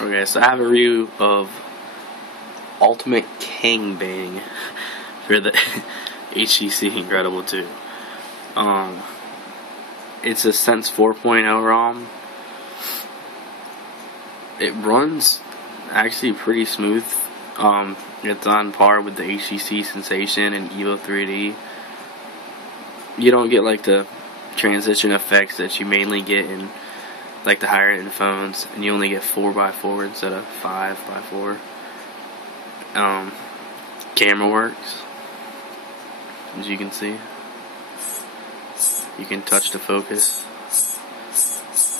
Okay, so I have a review of UltimateKangBang for the HTC Incredible 2. It's a Sense 4.0 ROM. It runs actually pretty smooth. It's on par with the HTC Sensation and Evo 3D. You don't get like the transition effects that you mainly get in like the higher end phones, and you only get 4x4 instead of 5x4. Camera works, as you can see. You can touch to focus.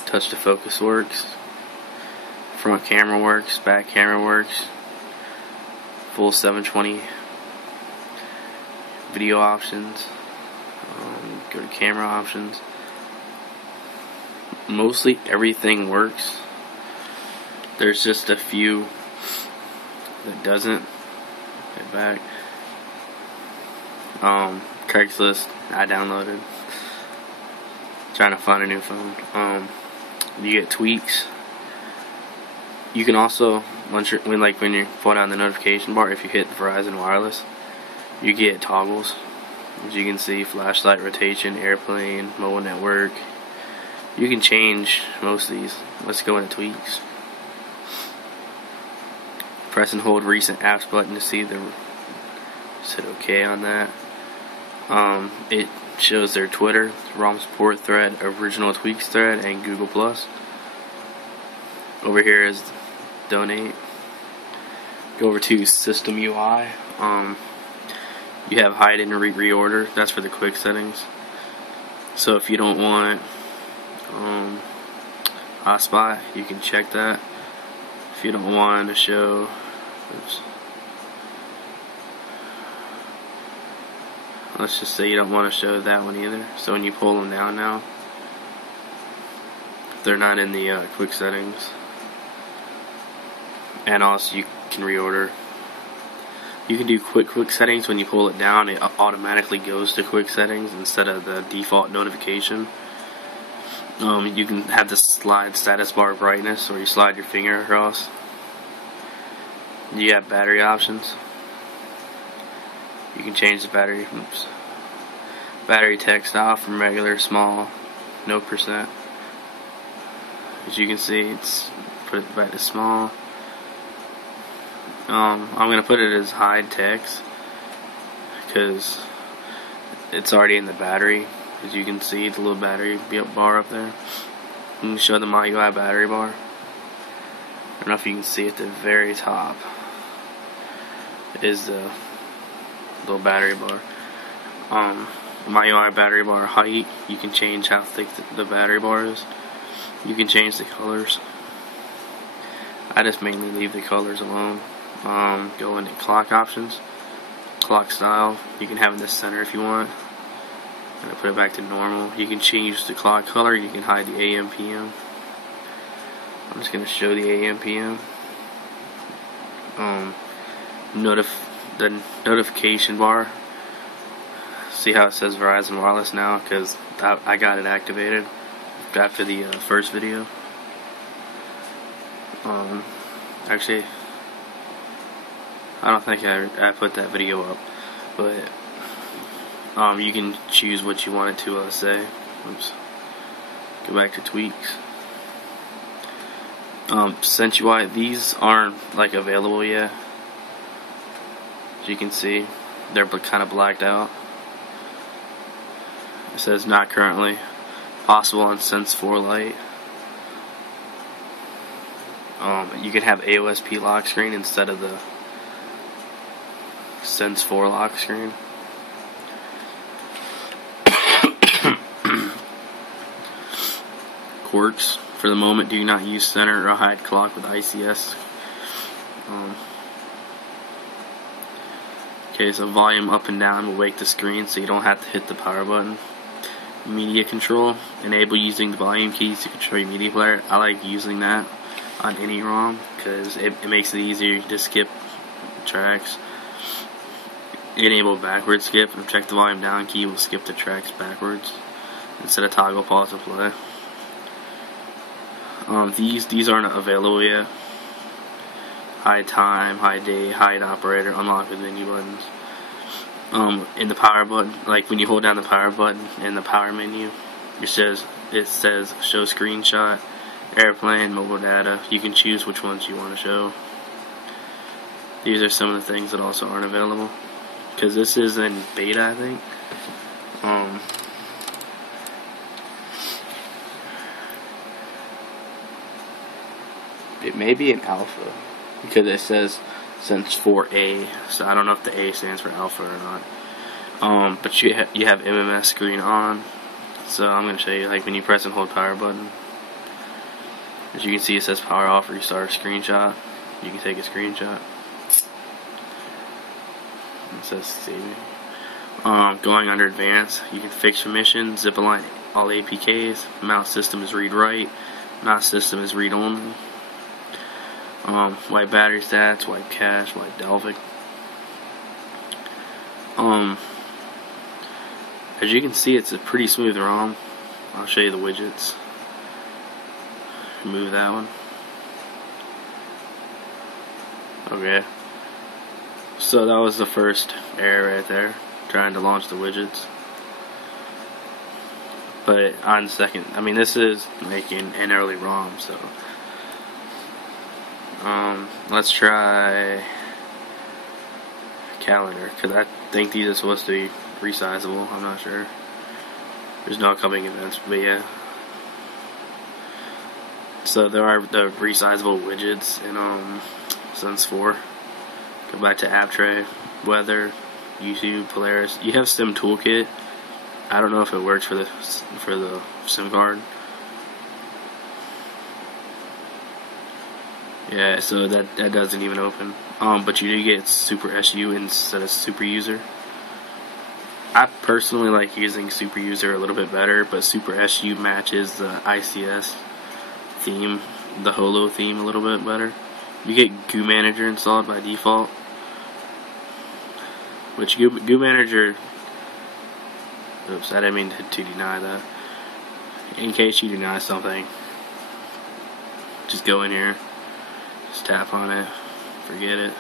Touch to focus works. Front camera works. Back camera works. Full 720 video options. Go to camera options. Mostly everything works. There's just a few that doesn't. Get back. Craigslist I downloaded. Trying to find a new phone. You get tweaks. You can also when you fall down the notification bar, if you hit Verizon Wireless, you get toggles. As you can see, flashlight rotation, airplane, mobile network. You can change most of these. Let's go into tweaks. Press and hold recent apps button to see the said OK on that. It shows their Twitter, ROM support thread, original tweaks thread, and Google+. Over here is donate. Go over to system UI. You have hide and reorder. That's for the quick settings. So if you don't want hotspot, you can check that. If you don't want to show, let's just say you don't want to show that one either. So when you pull them down now, they're not in the quick settings. And also you can reorder. You can do quick settings. When you pull it down, it automatically goes to quick settings instead of the default notification. You can have the slide status bar brightness, or you slide your finger across. You have battery options. You can change the battery. Battery text off from regular, small, no %. As you can see, it's put it back to small. I'm gonna put it as hide text because it's already in the battery. As you can see, the little battery bar up there. I'm gonna show the MyUI battery bar. I don't know if you can see at the very top is the little battery bar. MyUI battery bar height. You can change how thick the battery bar is. You can change the colors. I just mainly leave the colors alone. Go into clock options, clock style. You can have in the center if you want. I'm gonna put it back to normal. You can change the clock color. You can hide the AM PM. I'm just gonna show the AM PM. The notification bar. See how it says Verizon Wireless now? Because I got it activated after the first video. Actually, I don't think I put that video up, but you can choose what you want it to say. Oops. Go back to tweaks. Since UI, these aren't like available yet. As you can see, they're kind of blacked out. It says not currently possible on Sense 4 Lite. You can have AOSP lock screen instead of the Sense 4 lock screen. Quirks. For the moment, do not use center or hide clock with ICS. Okay, so volume up and down will wake the screen so you don't have to hit the power button. Media control. Enable using the volume keys to control your media player. I like using that on any ROM because it makes it easier to skip tracks. Enable backward skip, and check the volume down key will skip the tracks backwards instead of toggle pause and play. These aren't available yet. hide time, hide day, hide operator, unlock with menu buttons. In the power button, like when you hold down the power button in the power menu, it says show screenshot, airplane, mobile data. You can choose which ones you want to show. These are some of the things that also aren't available, because this is in beta, I think. It may be an alpha, because it says since 4A, so I don't know if the A stands for alpha or not. But you have MMS screen on, so I'm going to show you, like when you press and hold power button, as you can see it says power off, restart screenshot. You can take a screenshot. It says saving. Going under advanced, you can fix your mission, zip align all APKs, mouse system is read write, mouse system is read only. Wipe battery stats, wipe cache, wipe Delphic. As you can see, it's a pretty smooth ROM. I'll show you the widgets. Remove that one. Okay. So that was the first error right there, trying to launch the widgets. But on second, I mean, this is making an early ROM, so let's try calendar, because I think these are supposed to be resizable. I'm not sure. There's no upcoming events, but yeah. So there are the resizable widgets in Sense 4. Go back to app tray, weather, YouTube, Polaris. You have Sim Toolkit. I don't know if it works for the SIM card. Yeah, so that doesn't even open. But you do get Super SU instead of Super User. I personally like using Super User a little bit better, but Super SU matches the ICS theme, the Holo theme, a little bit better. You get Goo Manager installed by default, which Goo Manager. Oops, I didn't mean to deny that. In case you deny something, just go in here. Just tap on it, forget it,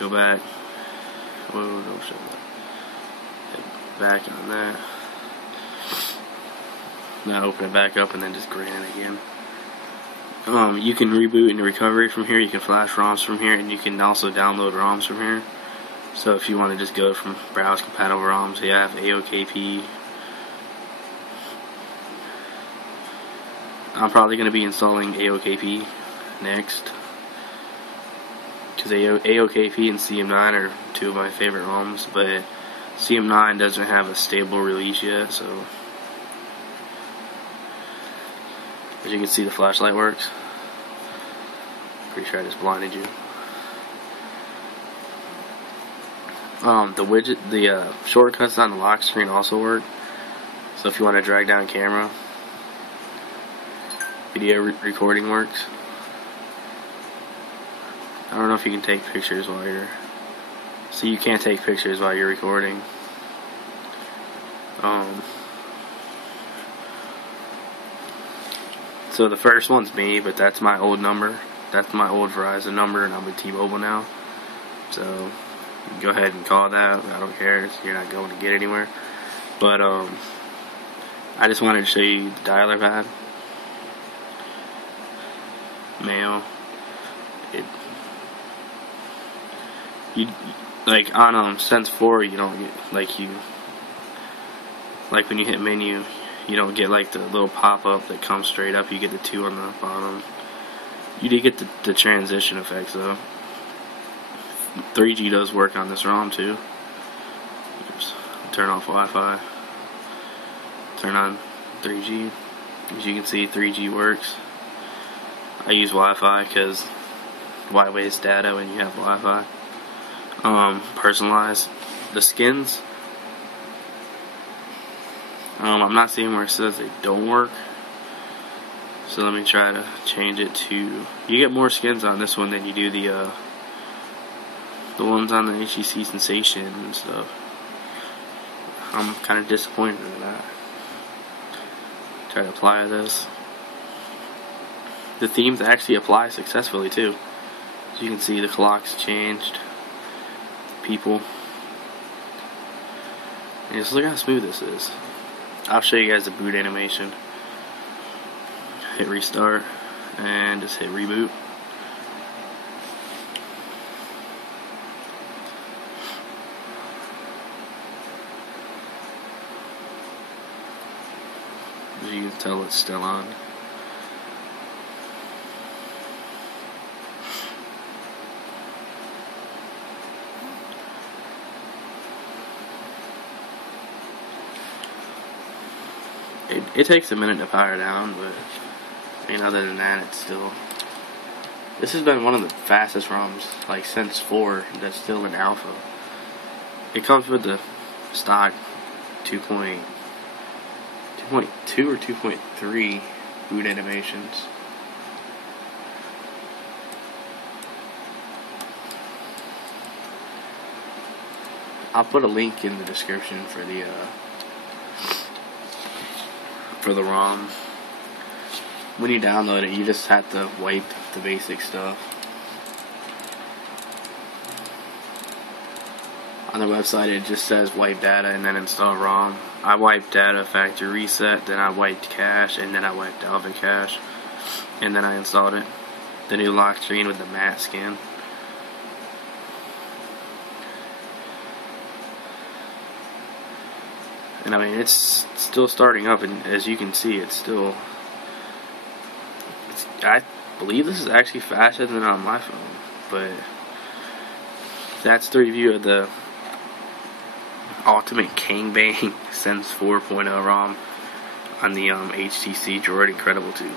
go back, whoa, don't show that, hit back on that, now open it back up and then just grant it again. You can reboot into recovery from here, you can flash ROMs from here, and you can also download ROMs from here. So if you want to just go from browse compatible ROMs, you have AOKP. I'm probably going to be installing AOKP next, because AOKP and CM9 are two of my favorite ROMs, but CM9 doesn't have a stable release yet, so as you can see, the flashlight works. Pretty sure I just blinded you. The widget, the shortcuts on the lock screen also work, so if you want to drag down camera, video recording works. I don't know if you can take pictures while you're... So you can't take pictures while you're recording. So the first one's me, but that's my old number. That's my old Verizon number, and I'm with T-Mobile now. So go ahead and call that. I don't care. You're not going to get anywhere. But I just wanted to show you the dialer pad. Mail. You like on Sense 4, you don't get like when you hit menu, you don't get like the little pop-up that comes straight up. You get the 2 on the bottom. You do get the transition effects though. 3G does work on this ROM too. Oops. Turn off Wi-Fi. Turn on 3G. As you can see, 3G works. I use Wi-Fi because why waste data when you have Wi-Fi? Personalize the skins. I'm not seeing where it says they don't work, so let me try to change it to. You get more skins on this one than you do the ones on the HTC Sensation and stuff. I'm kind of disappointed in that. Try to apply this. The themes actually apply successfully too. As you can see, the clock's changed. People. And just look how smooth this is. I'll show you guys the boot animation. Hit restart and just hit reboot. As you can tell, it's still on. It takes a minute to power down, but I mean, other than that, it's still. This has been one of the fastest ROMs, like since 4, that's still in alpha. It comes with the stock 2.2 or 2.3 boot animations. I'll put a link in the description for the ROM. When you download it, you just have to wipe the basic stuff. On the website, it just says wipe data and then install ROM. I wiped data, factory reset, then I wiped cache, and then I wiped Alvin cache, and then I installed it. The new lock screen with the matte skin. And I mean, it's still starting up, and as you can see, I believe this is actually faster than on my phone. But that's the review of the UltimateKangBang Sense 4.0 ROM on the HTC Droid Incredible 2.